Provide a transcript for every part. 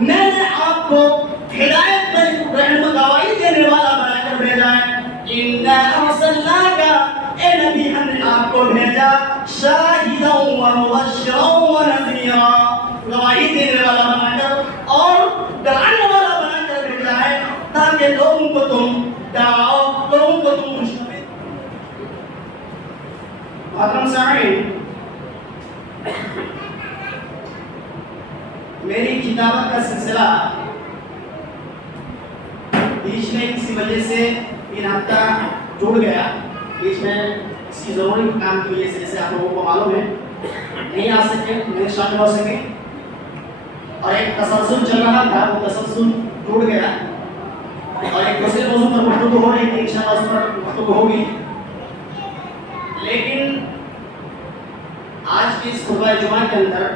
میں نے آپ کو ہدایت میں رحمت گواہی دینے والا بنا کر بھیجا ہے. اِنَّا أَرْسَلْنَاكَ اے نبی ہم نے آپ کو بھیجا شاہدا ومبشرا ونذیرا گواہی دینے والا بنا کر اور ڈرانے والا بنا کر بھیجا ہے تاکہ لوگوں کو تم ڈراؤ لوگوں کو تم خوشخبری دو. محترم سامعین میری کتابت کا سلسلہ بیچ میں کسی وجہ سے 3 ہفتہ ٹوٹ گیا. بیچ میں کسی ضروری کام کی وجہ سے جیسے آپ لوگوں کو معلوم ہے نہیں آ سکے نہیں شامل ہو سکے اور ایک تسلسل چل رہا تھا وہ تسلسل ٹوٹ گیا اور ایک دوسرے موضوع پر گفتگو ہو رہی تھی انشاءاللہ اس پر گفتگو ہوگی. لیکن آج کی اس خطبہ جمعہ کے اندر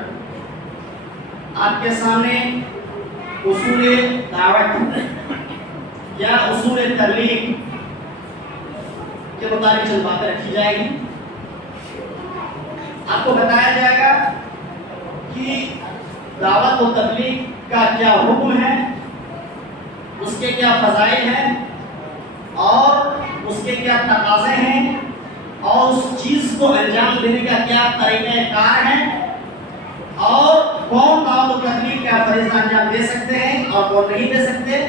آپ کے سامنے اصول دعوت یا اصول تبلیغ کے مطابق چند باتیں رکھی جائے گی. آپ کو بتایا جائے گا کہ دعوت و تبلیغ کا کیا حکم ہے, اس کے کیا فضائل ہیں اور اس کے کیا تقاضے ہیں اور اس چیز کو انجام دینے کا کیا طریقہ کار ہے اور کون دعوت و تبلیغ کا فریضہ انجام دے سکتے ہیں اور کون نہیں دے سکتے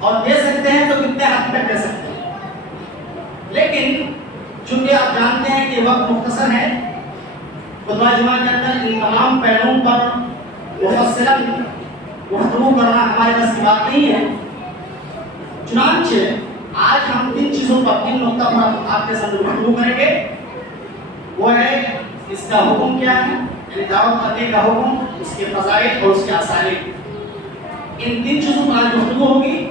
اور دے سکتے ہیں تو کتنے حد تک دے سکتے ہیں. لیکن چونکہ آپ جانتے ہیں کہ وقت مختصر ہے خطبہ جمعہ کے اندر ان تمام پہلوؤں پر مفصلاً گفتگو کرنا ہمارے بس کی بات نہیں ہے. چنانچہ آج ہم 3 چیزوں پر 3 نقطہ پر آپ کے سامنے گفتگو کریں گے. وہ ہے اس کا حکم کیا ہے یعنی دعوت تبلیغ کا حکم, اس کے فضائل اور اس کے اسالیب. ان 3 چیزوں پر آج گفتگو ہوگی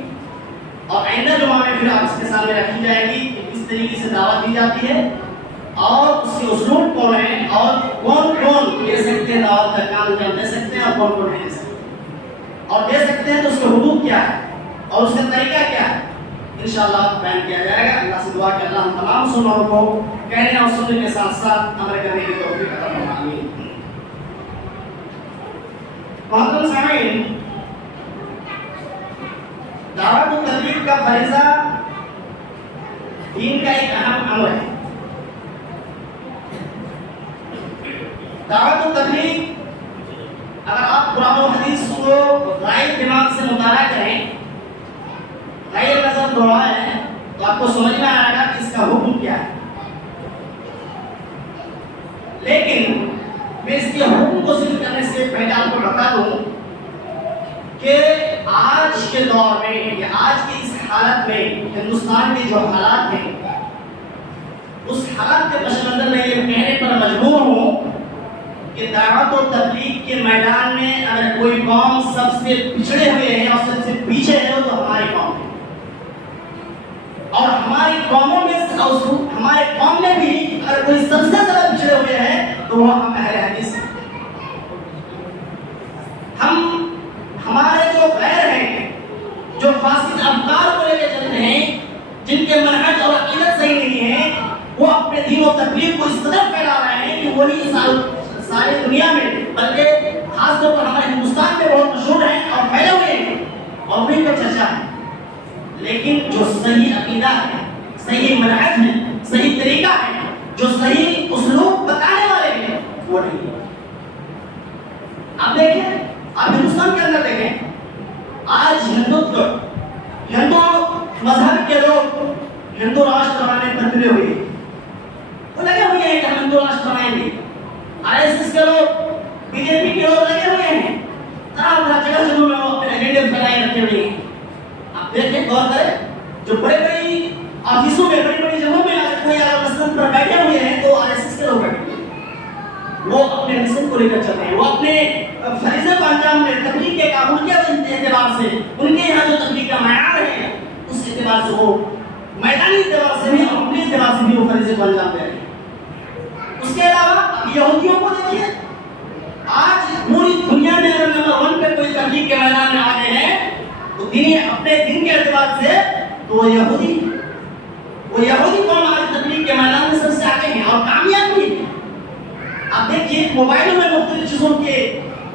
اور آئندہ جمعہ میں پھر آپ اس کے سامنے رکھی جائے گی کہ کس طریقے سے دعوت دی جاتی ہے اور اس کے اسلوب کون ہیں اور کون کون دے سکتے ہیں دعوت کا کام انجام دے سکتے ہیں اور کون کون نہیں دے سکتے اور دے سکتے ہیں تو اس کے حدود کیا ہے اور اس کا طریقہ کیا ہے انشاءاللہ بیان کیا جائے گا. اللہ سے دعا کہ اللہ ہم تمام سنوں کو کہنے اور سننے کے ساتھ ساتھ عمل کرنے کی توفیق عطا فرمائے. آمین. محترم سامعین دعوت و تبلیغ کا فریضہ دین کا ایک اہم عمل ہے. دعوت و تبلیغ اگر آپ قرآن و حدیث کو غائب دماغ سے مطالعہ کریں غیر نظر دوڑائیں تو آپ کو سمجھ میں آئے گا کہ اس کا حکم کیا ہے. لیکن میں اس کے حکم کو ذکر کرنے سے پہلے آپ کو بتا دوں کہ آج کے دور میں یا آج کی اس حالت میں ہندوستان کے جو حالات ہیں اس حالات کے پس منظر میں یہ کہنے پر مجبور ہوں کہ دعوت و تبلیغ کے میدان میں اگر کوئی قوم سب سے پچھڑے ہوئے ہیں اور سب سے پیچھے ہے تو ہماری قوم ہے. اور ہماری قوموں میں ہمارے قوم میں بھی اگر کوئی سب سے زیادہ پچھڑے ہوئے ہیں تو وہ ہم اہل حدیث ہیں. ہمارے جو غیر ہیں جو فاسد افکار کو لے کے چلتے ہیں جن کے منہج اور عقیدت صحیح نہیں ہے وہ اپنے دین و تبلیغ کو اس قدر پھیلا رہے ہیں کہ وہی ساری دنیا میں بلکہ خاص طور پر ہمارے ہندوستان میں بہت مشہور ہیں اور پھیلے ہوئے ہیں اور انہیں کا چرچا ہے. لیکن جو صحیح عقیدہ ہے صحیح منہج ہے صحیح طریقہ ہے جو صحیح اسلوب بتانے والے ہیں وہ نہیں. آپ دیکھیں آپ ہندوستان کے اندر دیکھیں آج ہندو مذہب کے لوگ ہندو راشٹر بنانے پر تلے ہوئے وہ لگے ہوئے ہیں کہ ہم ہندو راشٹر بنائیں گے. RSS کے لوگ BJP کے لوگ لگے ہوئے ہیں طرح طرح جگہ جگہوں میں وہ اپنے ایجنڈے پھیلائے رکھے ہوئے ہیں. آپ دیکھیں غور کریں جو بڑے بڑے آفسوں میں بڑی بڑی جگہوں میں کوئی اگر مسجد پر بیٹھے ہوئے ہیں تو RSS کے لوگ بیٹھے ہوئے ہیں. وہ اپنے مشن کو لے کر چل رہے ہیں وہ اپنے فریضے کو انجام دے تبلیغ کے قابلیت کے اعتبار سے ان کے یہاں جو تبلیغ کا معیار ہے اس اعتبار سے وہ میدانی اعتبار سے بھی اور اپنے اعتبار سے بھی وہ فریضے کو انجام دے رہے ہیں. اس کے علاوہ یہودیوں کو دیکھیے آج پوری دنیا میں اگر نمبر 1 پہ کوئی تبلیغ کے میدان میں آ گئے ہیں تو اپنے دین کے اعتبار سے تو وہ یہودی قوم آج تبلیغ کے میدان میں سب سے آگے ہیں اور کامیاب بھی ہیں. آپ دیکھیے موبائلوں میں مختلف چیزوں کے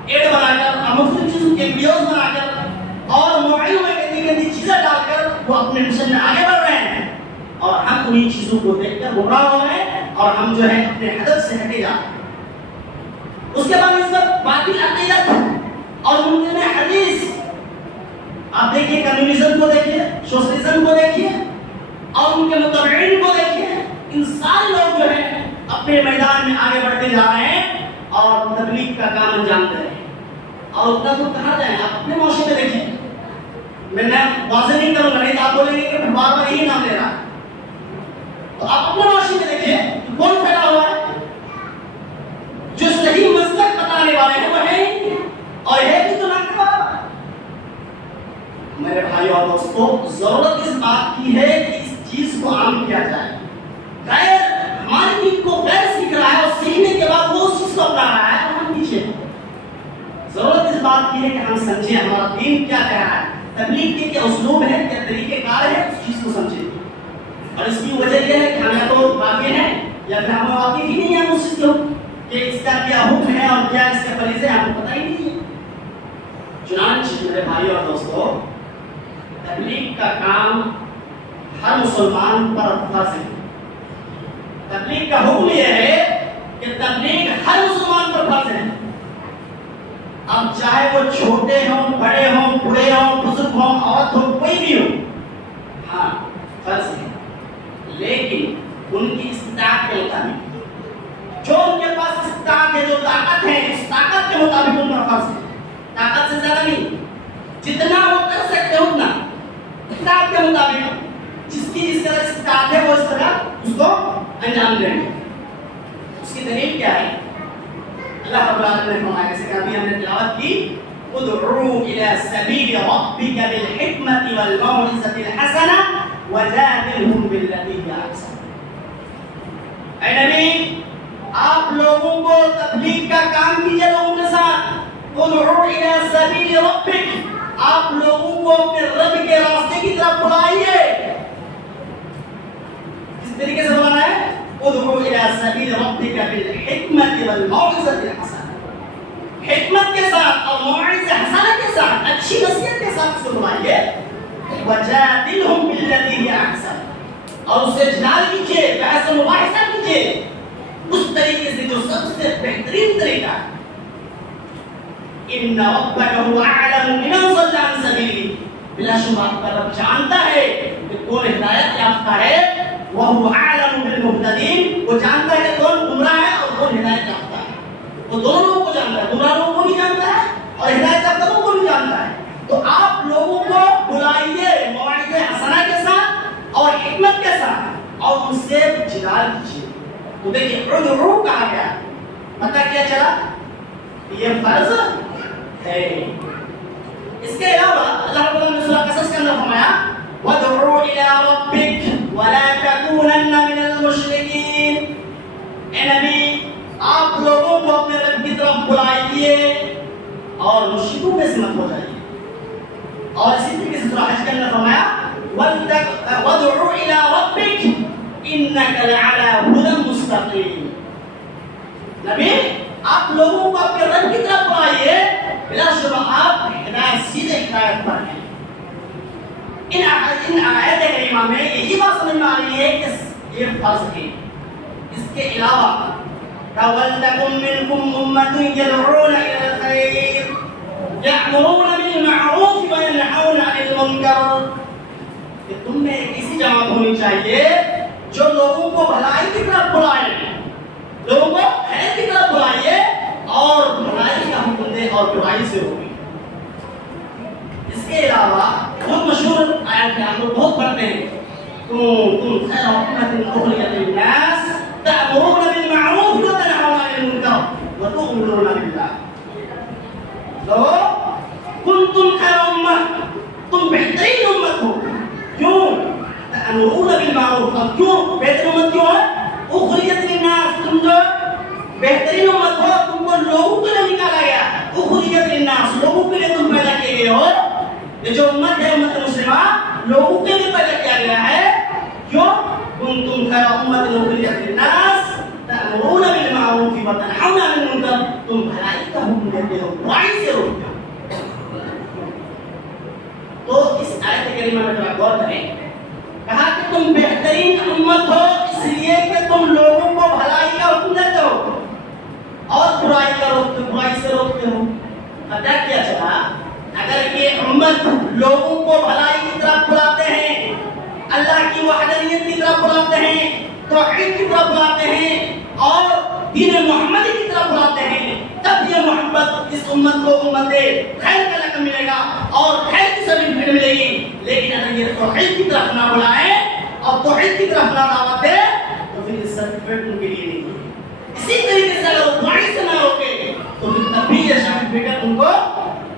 ایڈ بنا کر مختلف چیزوں کے ویڈیوز بنا کر اور موبائل میں گندی گندی چیزیں ڈال کر وہ اپنے مشن میں آگے بڑھ رہے ہیں، اور ہم انہیں چیزوں کو دیکھ کر گمراہ ہو رہے ہیں اور ہم جو ہے اپنے ہدف سے ہٹے جا رہے ہیں۔ اس کے بعد اس وقت باطل عقیدت اور ممکن حدیث، آپ دیکھیے کمیونزم کو دیکھیے، سوشلزم کو دیکھیے اور ان کے متبعین کو دیکھیے، ان سارے لوگ جو ہے اپنے میدان میں آگے بڑھتے جا رہے ہیں اور تبلیغ کا کام انجام دے رہے ہیں۔ اور اتنا تو کہاں جائیں، آپ اپنے معاشرے میں دیکھیں، میں واضح نہیں کروں گا، نہیں تو آپ بولیں گے کہ بار بار یہی نام لے رہا ہے، تو آپ اپنے معاشرے میں دیکھیں کہ کون پھیلا ہوا ہے؟ جو صحیح مسلک بتانے والے ہیں وہ ہے اور ہے کہ تو ناکام۔ میرے بھائی اور دوستو، ضرورت اس بات کی ہے کہ اس چیز کو عام کیا جائے۔ غیر ہماری دین کو غیر سیکھ رہا ہے اور سیکھنے کے بعد وہ اس چیز کو اپنا رہا ہے اور ہم پیچھے۔ ضرورت اس بات کی ہے کہ ہم سمجھیں ہمارا دین کیا کہہ رہا ہے، تبلیغ کے کیا اسلوب ہے، کیا طریقہ کار ہے، اس چیز کو سمجھیں۔ اور اس کی وجہ یہ ہے کہ ہم یا تو واقع ہیں یا پھر ہمیں واقف ہی نہیں ہے اس چیز کو کہ اس کا کیا حکم ہے اور کیا اس کے فریضے ہیں، ہم کو پتہ ہی نہیں ہے۔ چنانچہ میرے بھائی اور دوستو، تبلیغ کا کام ہر مسلمان پر فرض ہے۔ تبلیغ کا حکم یہ ہے کہ تبلیغ ہر مسلمان پر فرض ہے۔ اب چاہے وہ چھوٹے ہوں، بڑے ہوں، بوڑھے ہوں، بزرگ ہوں، عورت ہو، کوئی بھی ہو، ہاں فرض ہے، لیکن ان کی استطاعت کے مطابق، جو ان کے پاس استطاعت ہے، جو طاقت ہے، اس طاقت کے مطابق ان پر فرض ہے۔ طاقت سے زیادہ نہیں، جتنا وہ کر سکتے اتنا استطاعت کے مطابق، جس کی جس طرح استطاعت ہے وہ اس طرح اس کو انجام دیں گے۔ اس کی دلیل کیا ہے؟ اللہ رب العالمین نے فرمایا، جیسے کہ ابھی ہم نے تلاوت کی، ادعوا الى سبیل ربک بالحکمۃ والموعظۃ الحسنہ وجادلهم بالتي هي احسن۔ اے نبی، آپ لوگوں کو تبلیغ کا کام کیجیے لوگوں کے ساتھ، ادعوا الى سبیل ربک، آپ لوگوں کو اپنے رب کے راستے کی طرف بلائیے۔ کس طریقے سے بلانا ہے؟ ادعوا الى سبیل ربک بالحکمۃ والموعظۃ الحسنہ، حکمت کے ساتھ اور موعظہ حسنہ کے ساتھ، اچھی نصیحت کے ساتھ اسے بلائیے۔ وجادلهم بالتي هي احسن، اور اسے جدال کیجیے، بحث و مباحثہ کیجیے اس طریقے سے جو سب سے بہترین طریقہ ہے۔ ان ربک هو اعلم بمن ضل عن سبیلہ، بلا شبہ آپ کا رب جانتا ہے کہ کون ہدایت یافتہ ہے، وهو اعلم بالمهتدین، وہ جانتا ہے کہ کون گمراہ ہے اور کون ہدایت یافتہ ہے۔ وہ دونوں لوگوں کو جانتا ہے، گمراہ لوگوں کو بھی جانتا ہے اور ہدایت یافتہ لوگوں کو بھی جانتا ہے۔ تو آپ لوگوں کو بلائیے موعظہ حسنہ کے ساتھ اور حکمت کے ساتھ اور ان سے جدال کیجیے۔ تو دیکھیے ادعوا کہا گیا، پتہ کیا چلا؟ یہ فرض ہے۔ اس کے علاوہ اللہ رب العالمین نے سورہ قصص کے اندر فرمایا، وَادْعُوا إِلَىٰ رَبِّكَ وَلَا تَكُونَنَّ مِنَ الْمُشْرِكِينَ۔ اے نبی، آپ لوگوں کو اپنے رب کی طرف بلائیے اور مشرکوں میں سے مت ہو جائیے۔ اور اسی طریقے سے سورہ حج کے اندر فرمایا، وَادْعُوا إِلَىٰ رَبِّكَ إِنَّكَ لَعَلَىٰ هُدًى مُسْتَقِيمٍ۔ نبی، آپ لوگوں کو اپنے رب کی طرف بلائیے، بلا شبہ آپ ہدایت سیدھے ہدایت پر ہیں۔ ان آیات کریمہ میں یہی بات سمجھ میں آ رہی ہے کہ یہ فرض ہے۔ اس کے علاوہ وَلْتَكُن مِّنكُمْ أُمَّةٌ يَدْعُونَ إِلَى الْخَيْرِ يَأْمُرُونَ بِالْمَعْرُوفِ وَيَنْهَوْنَ عَنِ الْمُنكَرِ، کہ تم میں ایک ایسی جماعت ہونی چاہیے جو لوگوں کو بھلائی کی طرف بلائے، لوگوں کو خیر کی طرف بلائیے اور بھلائی کا حکم دے اور برائی سے روکے۔ اس کے علاوہ بہت مشہور آیت ہے، ہم لوگ بہت پڑھتے ہیں، تم خیر امۃ اخرجت للناس تأمرون بالمعروف وتنهون عن المنکر وتؤمنون باللہ۔ لو کنتم خیر امہ، تم بہترین امت ہو، کیوں؟ تأمرون بالمعروف، اور کیوں بہترین امت کیوں ہے؟ اخرجت للناس، تم جو بہترین امت ہو، تم کو لوگوں کے لیے نکالا گیا، اخرجت للناس، لوگوں کے لیے تم پیدا کیے گئے ہو۔ یہ جو امت ہے امت مسلمہ لوگوں کے لیے پیدا کیا گیا ہے، کیوں؟ کنتم خیر امۃ اخرجت للناس تأمرون بالمعروف وتنهون عن المنکر تم بھلائی کا حکم دیتے ہو برائی سے روکتے ہو. تو اس آیت کریمہ میں ذرا غور کریں. کہا کہ تم بہترین امت ہو اس لیے کہ تم لوگوں کو بھلائی کا حکم دیتے ہو اور برائی سے روکتے ہو. پتہ کیا چلا؟ اگر یہ امت لوگوں کو بھلائی کی طرف بلاتے ہیں، اللہ کی وحدانیت کی طرف بلاتے ہیں، توحید کی طرف بلاتے ہیں اور دین محمدی کی طرف بلاتے ہیں، تب یہ محبت اس امت کو امت خیر کا لقب ملے گا اور خیر کی سرٹیفکیٹ ملے گی. لیکن اگر یہ توحید کی طرف نہ بلائے اور توحید کی طرف نہ دعوت دے تو پھر یہ سرٹیفکیٹ ان کے لیے نہیں ہے. اسی طریقے سے اگر وہ برائی سے نہ روکے تو پھر تب بھی یہ سرٹیفکیٹ ان کو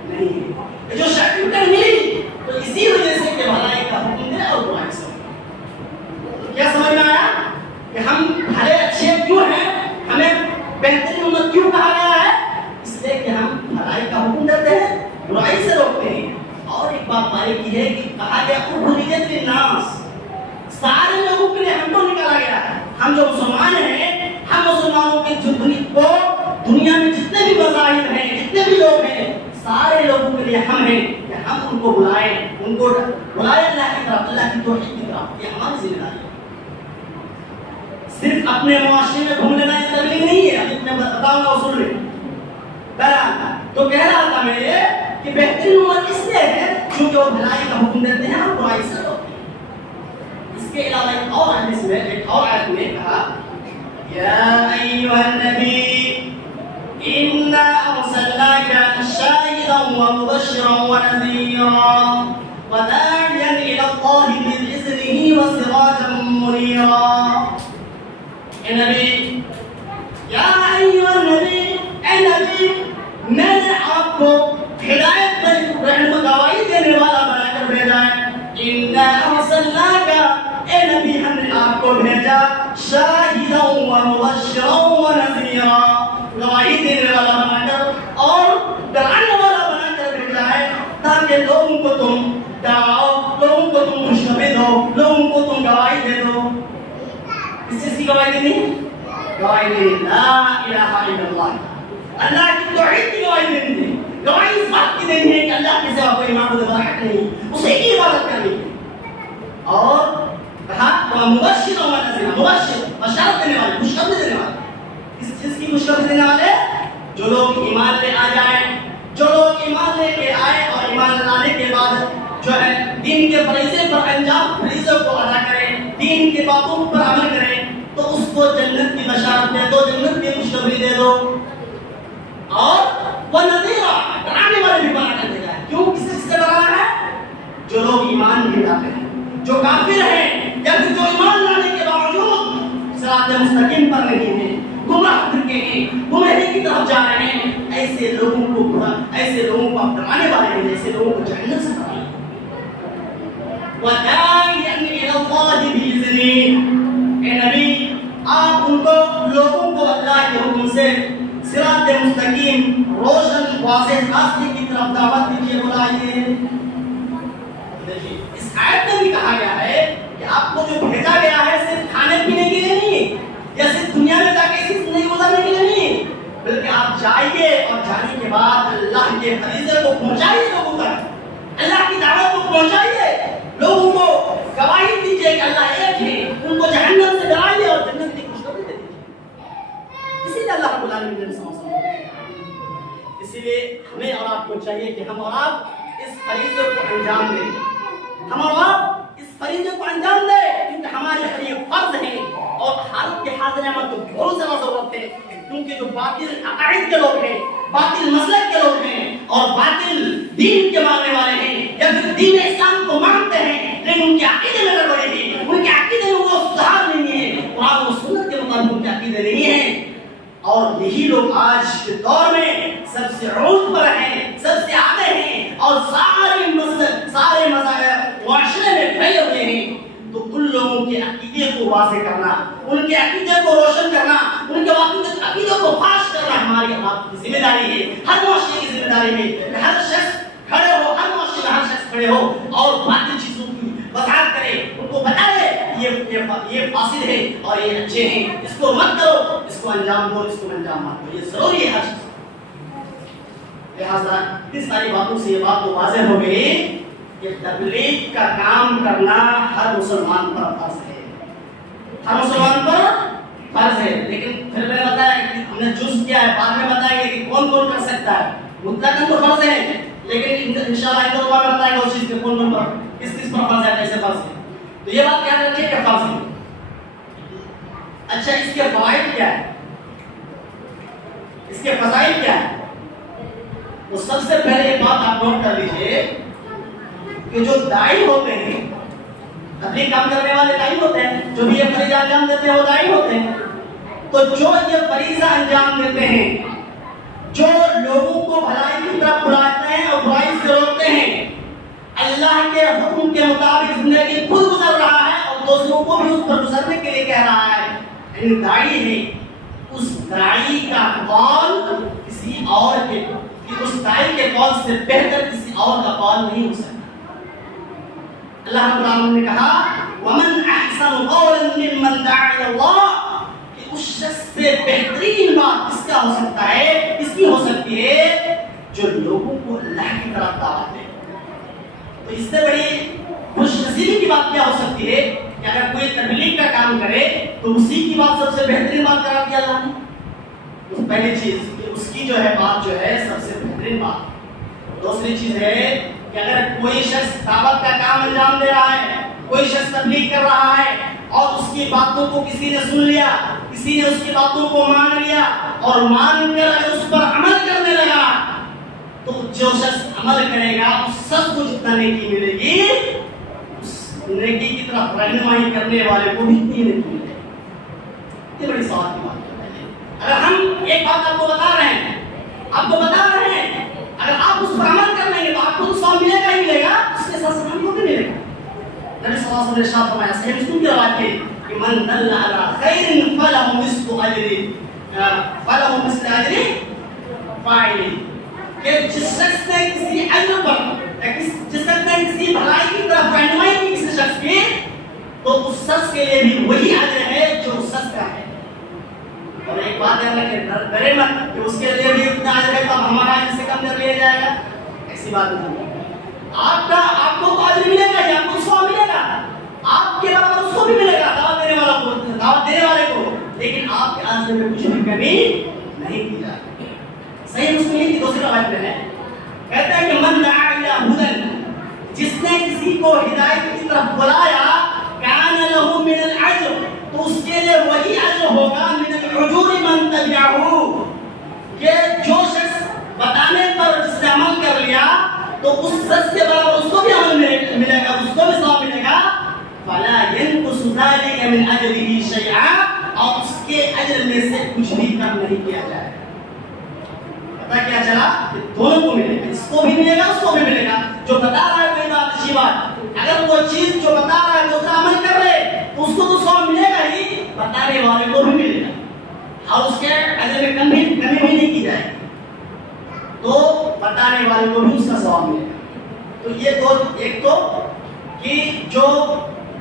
نہیں ہے. جو سرٹیفکیٹ ملی تو اسی وجہ سے کہ بھلائی کا حکم دے اور برائی سے. کیا سمجھ میں آیا کہ ہم بھلے اچھے کیوں ہیں، ہمیں بہترین امت کیوں کہا گیا ہے؟ اس لیے کہ ہم بھلائی کا حکم دیتے ہیں، برائی سے روکتے ہیں. اور ایک بات باریکی ہے کہ کہا گیا اخرجت للناس، سارے لوگوں کے لیے ہم کو نکالا گیا ہے. ہم جو مسلمان ہیں، ہم مسلمانوں کے دنیا میں جتنے بھی مذاہب ہیں، جتنے بھی لوگ ہیں، سارے لوگوں کے لیے ہم ہیں کہ ہم ان کو بلائیں اللہ کی طرف، اللہ کی توحید کی طرف. یہ ہماری ذمہ داری ہے. صرف اپنے معاشرے میں گھوم لینا یہ تبلیغ نہیں ہے. ابھی میں بتاؤں گا اصول میں. تو کہہ رہا تھا میں یہ کہ بہترین امت اس لیے ہے کیونکہ وہ بھلائی کا حکم دیتے ہیں اور برائی سے روکتے ہیں. اس کے علاوہ ایک اور آیت میں کہا یا ایھا النبی انا ارسلناک شاہدا ومبشرا ونذیرا وداعیا الی اللہ باذنہ وسراجا منیرا. اے نبی، یا ایھا النبی، اے نبی، میں نے آپ کو ہدایت پر رہنما گواہی دینے والا بنا کر بھیجا ہے. انا ارسلناک، اے نبی ہم نے آپ کو بھیجا شاہدا ومبشرا ونذیرا، گواہی دینے والا بنا کر اور ڈرانے والا بنا کر بھیجا ہے تاکہ لوگوں کو تم ڈراؤ، لوگوں کو تم خوشخبری دو، لوگوں کو تم گواہی دے دو. کس چیز کی گواہی دینی؟ گواہی دینی لا الہ الا اللہ، اللہ کی توحید کی گواہی دینی ہے. گواہی اس بات کی دینی ہے کہ اللہ کے سوا کوئی معبود برحق نہیں، اسی کی عبادت کرنی ہے. اور کہا مبشر و نذیر، مبشر بشارت دینے والے، خوشخبری دینے والے. کس چیز کی خوشخبری دینے والے؟ جو لوگ ایمان لے آ جائیں، جو لوگ ایمان لے کے آئے اور ایمان لانے کے بعد جو ہے دین کے فریضے پر انجام، فریضوں کو ادا کریں، دین کے باتوں پر عمل کریں، تو اس کو جنت کی بشارت دے دو، جنت کی خوشخبری دے دو. اور وہ نذیرا، ڈرانے والے بھی بنا کر دے گا. کیوں؟ کس چیز سے ڈرانا ہے؟ جو لوگ ایمان نہیں لاتے ہیں، جو کافر ہیں یا پھر جو ایمان لانے کے باوجود صراط مستقیم پر نہیں ہیں، گمراہ فرقے ہیں، گمراہی کی طرف جا رہے ہیں، ایسے لوگوں کو آپ ڈرانے والے ہیں، ایسے لوگوں کو جہنم سے ڈرانا. وَدَاعِيًا إِلَى اللَّهِ بِإِذْنِهِ، اے نبی آپ ان کو لوگوں کو اللہ کے حکم سے صراط مستقیم، روشن واضح راستے کی طرف دعوت دیجیے، بلائیے. اس آیت میں بھی کہا گیا ہے کہ آپ کو جو بھیجا گیا ہے صرف کھانے پینے کے لیے نہیں، یا صرف دنیا میں جا کے اسی زندگی گزارنے کے لیے نہیں، بلکہ آپ جائیے اور جانے کے بعد اللہ کے فریضے کو پہنچائیے لوگوں تک، اللہ کی دعوت کو پہنچائیے، لوگوں کو گواہی دیجیے کہ اللہ ایک ہے، ان کو جہنم سے ڈرائیے اور جنت کی خوشخبری دے دیجیے. اسی لیے اللہ رب العالمین نے اسی لیے ہمیں اور آپ کو چاہیے کہ ہم اور آپ اس فریضے کو انجام دیں. ہم اور آپ اس فریضے کو انجام دیں کیونکہ ہمارے پر یہ فرض ہے اور حالت کے حاضر ہمیں تو بہت زیادہ ضرورت ہے. کیونکہ جو باطل عقائد کے لوگ ہیں، باطل مسلک کے لوگ ہیں اور باطل دین کے ماننے والے ہیں یا پھر دین اسلام کو مانتے ہیں لیکن ان کے عقیدے میں گڑبڑی ہے، ان کے عقیدے میں وہ سدھار نہیں ہے، قرآن و سنت کے مطابق ان کے عقیدے نہیں ہیں. اور یہی لوگ آج کے دور میں سب سے عروج پر ہیں، سب سے آگے ہیں اور سارے مسلک، سارے مذاہب معاشرے میں پھیلے ہوئے ہیں. تو ان لوگوں کے عقیدے کو واضح کرنا، ان کے عقیدے کو روشن کرنا، ان کے عقیدے کو فاش کرنا ہماری آپ کی ذمہ داری ہے، ہر معاشرے کی ذمہ داری ہے کہ ہر شخص کھڑے ہو، ہر معاشرے میں ہر شخص کھڑے ہو اور باطل چیزوں کی وضاحت کرے، ان کو بتائے یہ فاسد ہے اور یہ اچھے ہیں، اس کو مت کرو، اس کو انجام دو، اس کو انجام مت دو. یہ ضروری ہے ہر چیز. لہٰذا اس ساری باتوں سے یہ بات تو واضح ہو گئی کہ تبلیغ کا کام کرنا ہر مسلمان پر فرض ہے، ہر مسلمان پر فرض ہے۔ لیکن پھر میں نے بتایا کہ ہم نے جز کیا ہے، بعد میں بتائیں گے کہ کون کون کر سکتا ہے۔ مطلقاً تو فرض ہے، لیکن انشاءاللہ ایک بار بتائیں گے اس چیز کے کون کون پر کس کس پر فرض ہے، کیسے فرض ہے۔ تو یہ بات یاد رکھیے کہ فرض ہے۔ اچھا، اس کے فوائد کیا ہے، اس کے فضائل کیا ہے؟ تو سب سے پہلے ایک بات آپ نوٹ کر لیجئے کہ جو داعی ہوتے ہیں، تبلیغ کام کرنے والے داعی ہوتے ہیں، جو بھی یہ فریضہ انجام دیتے ہیں وہ داعی ہوتے ہیں۔ تو جو یہ فریضہ انجام دیتے ہیں، جو لوگوں کو بھلائی کی طرف بلاتے ہیں اور برائی سے روکتے ہیں، اللہ کے حکم کے مطابق زندگی خود گزر رہا ہے اور دوسروں کو بھی اس پر گزرنے کے لیے کہہ رہا ہے، یعنی داعی ہے، اس داعی کا قول کسی اور کے، اس داعی کے قول سے بہتر کسی اور کا قول نہیں ہو سکتا۔ اللہ رب العالمین نے کہا وَمَنْ أَحْسَنُ قَوْلًا مِّمَّنْ دَعَا إِلَى اللَّهِ، کہ اس شخص سے بہترین بات کس کا ہو سکتا ہے، کس کی ہو سکتی ہے، جو لوگوں کو اللہ کی طرف دعوت دے۔ تو اس سے بڑی خوش نصیبی کی بات کیا ہو سکتی ہے کہ اگر کوئی تبلیغ کا کام کرے تو اسی کی بات سب سے بہترین بات کرا دیا اللہ نے۔ تو پہلی چیز کہ اس کی جو ہے بات جو ہے سب سے بہترین بات۔ دوسری چیز ہے کہ اگر کوئی شخص دعوت کا کام انجام دے رہا ہے، کوئی شخص تبلیغ کر رہا ہے اور اس کی باتوں کو کسی نے سن لیا، کسی نے اس کی باتوں کو مان لیا اور مان کر اگر اس پر عمل کرنے لگا، تو جو شخص عمل کرے گا اس سب کو جتنا نیکی ملے گی، اس نیکی کی طرف رہنمائی کرنے والے کو بھی اتنی نیکی ملے گی۔ یہ بڑی سوال کی بات ہے۔ اگر ہم ایک بات آپ کو بتا رہے ہیں، اگر آپ اس پر عمل کر لیں گے تو آپ کو تو ثواب ملے گا ہی ملے گا، اس کے ساتھ ساتھ ہم کو بھی ملے گا۔ نبی صلی اللہ علیہ وسلم نے ارشاد فرمایا، صحیح مسلم کی روایت ہے کہ من دل علی خیر فلہ مثل اجر فاعل، کہ جس شخص نے کسی اجر پر، جس شخص نے کسی بھلائی کی طرف رہنمائی کی کسی شخص کی، تو اس شخص کے لیے بھی وہی اجر ہے جو اس شخص کا ہے۔ اور ایک بات یاد رکھیں، ڈرے مت کہ اس کے لیے بھی اتنا اجر ہے تو ہمارا اجر سے کم کر لیا جائے گا، ایسی بات نہیں ہے۔ آپ کو تو اجر ملے گا ہی، آپ کو ثواب ملے گا، آپ کے برابر اس کو بھی ملے گا، دعوت دینے والے کو، لیکن آپ کے اجر میں کچھ بھی کمی نہیں کی جائے گی۔ صحیح مسلم کی دوسری روایت میں ہے، کہتا ہے کہ من دعا الی ہدی، جس نے کسی کو ہدایت کی طرف بلایا، کان له من الاجر، تو اس کے لیے وہی اجر ہوگا من الاجور من تبعہ، کہ جو شخص بتانے پر جس نے عمل کر لیا تو اس شخص کے برابر اس کو بھی عمل ملے گا، اس کو بھی ثواب ملے گا۔ فلا ينقص ذلك من اجره شيئا، اور اس کے اجر میں سے کچھ بھی کم نہیں کیا جائے گا۔ پتہ کیا چلا کہ دونوں کو ملے گا، اس کو بھی ملے گا، اس کو بھی ملے گا۔ جو بتا رہا ہے کوئی بات اچھی بات، اگر وہ چیز جو بتا رہا ہے دوسرا عمل کر رہے تو اس کو تو ثواب ملے گا ہی، بتانے والے کو بھی ملے گا، اور اس کے اجر میں کمی بھی نہیں کی جائے گی، تو بتانے والے کو بھی اس کا ثواب ملے گا۔ تو یہ دو، ایک تو کہ جو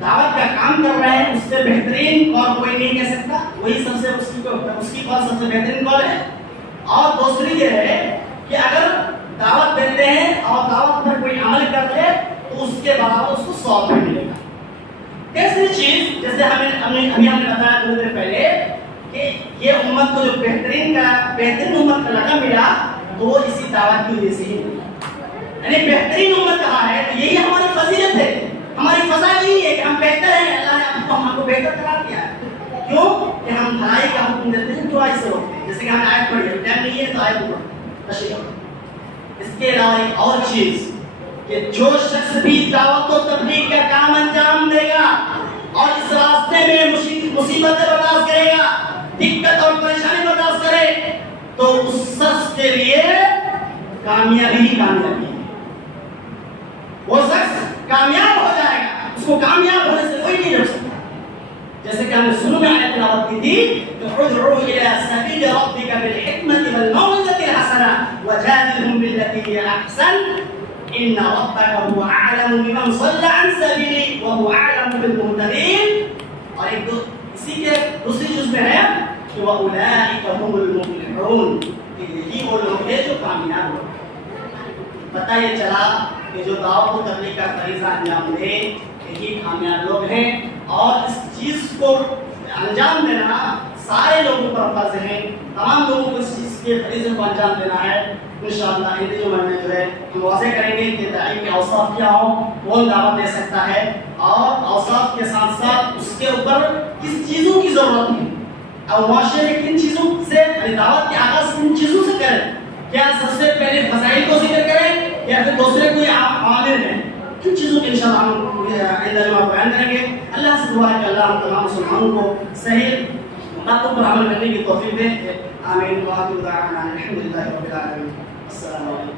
دعوت کا کام کر رہے ہیں اس سے بہترین اور کوئی نہیں کہہ سکتا، وہی سب سے اس کی قول سب سے بہترین قول ہے۔ اور دوسری یہ ہے کہ اگر دعوت دیتے ہیں اور دعوت پر کوئی عمل کر لے تو اس کے برابر اس کو ثواب بھی ملے گا۔ تیسری چیز، جیسے ہم نے بتایا تھوڑی دیر پہلے کہ یہ امت کو جو بہترین امت کا لقب ملا تو وہ اسی دعوت کی وجہ سے ہی ملا، یعنی بہترین امت کہا ہے تو یہی ہماری فضیلت ہے، ہماری فضا یہی ہے کہ ہم بہتر ہیں، اللہ نے ہم کو بہتر قرار دیا ہے۔ کیوں کہ ہم بھلائی کا حکم دیتے ہیں، برائی سے روکتے ہیں، جیسے کہ ہم نے آیت پڑھی ہے، ٹائم نہیں ہے تو آیت پڑھیں۔ اس کے علاوہ ایک اور چیز کہ جو شخص بھی دعوت و تبلیغ کا کام انجام دے گا اور اس راستے میں مصیبتیں برداشت کرے گا، دقت اور پریشانی برداشت کرے، تو اس شخص کے لیے کامیابی ہی کامیابی ہے، وہ شخص کامیاب ہو جائے گا، اس کو کامیاب ہونے سے کوئی نہیں روک سکتا۔ جیسے کہ ہم نے شروع میں آیت تلاوت کی تھی کہ ادعو الی سبیل ربک بالحکمۃ والموعظۃ الحسنۃ وجادلهم بالتي هي احسن ان ربک هو اعلم بمن ضل عن سبیلہ وهو اعلم بالمهتدین۔ اور ایک اسی کے دوسری جز میں ہے کہ واولئک هم المفلحون، یہی وہ لوگ ہیں جو کامیاب ہوتے ہیں۔ پتہ یہ چلا کہ جو دعوت و تبلیغ کا فریضہ انجام دے یہی کامیاب لوگ ہیں، اور اس چیز کو انجام دینا سارے لوگوں پر فرض ہے، تمام لوگوں کو اس چیز کے فریضے کو انجام دینا ہے۔ انشاءاللہ ان جمعہ میں جو ہے ہم واضح کریں گے کہ داعی کے اوصاف کیا ہوں، کون دعوت دے سکتا ہے، اور اوصاف کے ساتھ ساتھ اس کے اوپر کس چیزوں کی ضرورت ہے، اور معاشرے میں کن چیزوں سے دعوت کے آغاز کن چیزوں سے کریں، کیا سب سے پہلے فضائل کو ذکر کریں یا پھر دوسرے کوئی عامل ہیں، کن چیزوں کے انشاءاللہ ہم آئندہ جمعہ بیان کریں گے۔ اللہ سے دعا ہے کہ اللہ ہم تمام مسلمانوں کو صحیح باتوں پر عمل کرنے کی توفیق دے۔ آمین۔ وآخر دعوانا الحمد للہ رب العالمین۔ السلام علیکم۔